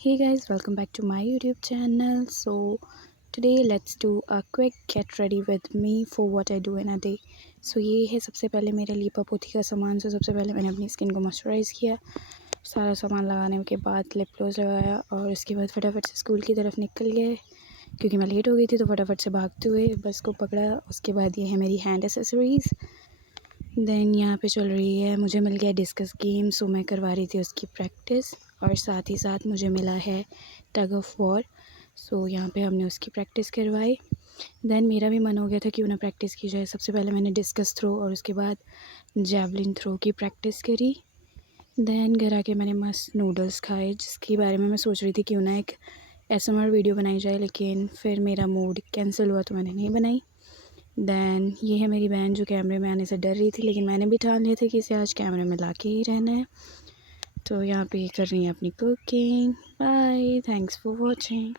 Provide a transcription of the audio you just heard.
Hey guys, welcome back to my YouTube channel. So today let's do a quick get ready with me for what I do in a day. So ये है सबसे पहले मेरे लिपा पोती का सामान। So सबसे पहले मैंने अपनी स्किन को मॉइस्चराइज़ किया, सारा सामान लगाने के बाद लिप ग्लोस लगाया और उसके बाद फटाफट से स्कूल की तरफ निकल गए क्योंकि मैं लेट हो गई थी। तो फटाफट से भागते हुए बस को पकड़ा। उसके बाद ये है मेरी हैंड एसेसरीज़। देन यहाँ पे चल रही है, मुझे मिल गया डिस्कस गेम, सो मैं करवा रही थी उसकी प्रैक्टिस और साथ ही साथ मुझे मिला है टग ऑफ वॉर। सो यहाँ पे हमने उसकी प्रैक्टिस करवाई। देन मेरा भी मन हो गया था क्यों ना प्रैक्टिस की जाए। सबसे पहले मैंने डिस्कस थ्रो और उसके बाद जैवलिन थ्रो की प्रैक्टिस करी। देन घर आके मैंने मस्त नूडल्स खाए, जिसके बारे में मैं सोच रही थी क्यों ना एक एसएमआर वीडियो बनाई जाए, लेकिन फिर मेरा मूड कैंसिल हुआ तो मैंने नहीं बनाई। देन ये है मेरी बहन जो कैमरे में आने से डर रही थी, लेकिन मैंने भी ठान लिया था कि इसे आज कैमरे में ला के ही रहना है। तो यहाँ पे कर रही है अपनी cooking. Bye, thanks for watching.